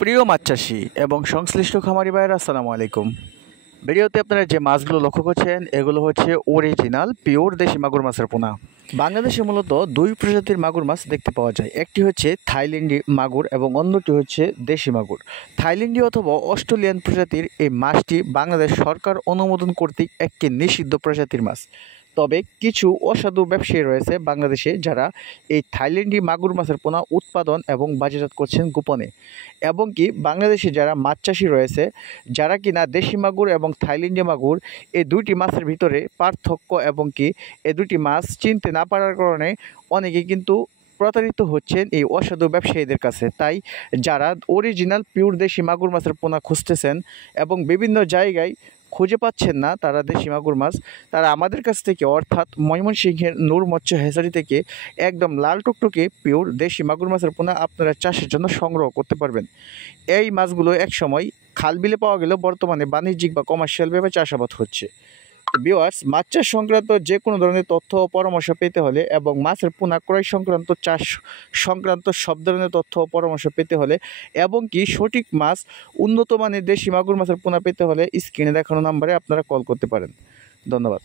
প্রিয় মাছ চাষি এবং সংশ্লিষ্ট খামারি ভাইয়েরা আসসালামু আলাইকুম। ভিডিওতে আপনারা যে মাছগুলো লক্ষ্য করছেন এগুলো হচ্ছে অরিজিনাল পিওর দেশি মাগুর মাছের পোনা। বাংলাদেশে মূলত দুই প্রজাতির মাগুর মাছ দেখতে পাওয়া যায়, একটি হচ্ছে থাইল্যান্ডি মাগুর এবং অন্যটি হচ্ছে দেশি মাগুর। থাইল্যান্ডি অথবা অস্ট্রেলিয়ান প্রজাতির এই মাছটি বাংলাদেশ সরকার অনুমোদন কর্তৃক একটি নিষিদ্ধ প্রজাতির মাছ। তবে কিছু অসাধু ব্যবসায়ী রয়েছে বাংলাদেশে যারা এই থাইল্যান্ডি মাগুর মাছের পোনা উৎপাদন এবং বাজারজাত করছেন গোপনে। এবং কি বাংলাদেশে যারা মাছ চাষি রয়েছে যারা কিনা দেশি মাগুর এবং থাইল্যান্ডি মাগুর এই দুইটি মাছের ভিতরে পার্থক্য এবং কি এই দুটি মাছ চিনতে না পারার কারণে অনেকে কিন্তু প্রতারিত হচ্ছেন এই অসাধু ব্যবসায়ীদের কাছে। তাই যারা অরিজিনাল পিওর দেশি মাগুর মাছের পোনা খুঁজতেছেন এবং বিভিন্ন জায়গায় খুঁজে পাচ্ছেন না তারা দেশি মাগুর মাছ, তারা আমাদের কাছ থেকে অর্থাৎ ময়মনসিংহের নূর মৎস্য হ্যাচারি থেকে একদম লাল টুকটুকে পিওর দেশি মাগুর মাছের পোনা আপনারা চাষের জন্য সংগ্রহ করতে পারবেন। এই মাছগুলো একসময় খাল বিলে পাওয়া গেলেও বর্তমানে বাণিজ্যিক বা কমার্শিয়ালভাবে চাষাবাদ হচ্ছে। ভিউয়ার্স, মাছ চাষ সংক্রান্ত যে কোনো ধরনের তথ্য ও পরামর্শ পেতে হলে এবং মাছের পোনা ক্রয় সংক্রান্ত চাষ সংক্রান্ত সব ধরনের তথ্য ও পরামর্শ পেতে হলে এবং কি সঠিক মাছ উন্নত মানের দেশি মাগুর মাছের পোনা পেতে হলে স্ক্রিনে দেখানো নাম্বারে আপনারা কল করতে পারেন। ধন্যবাদ।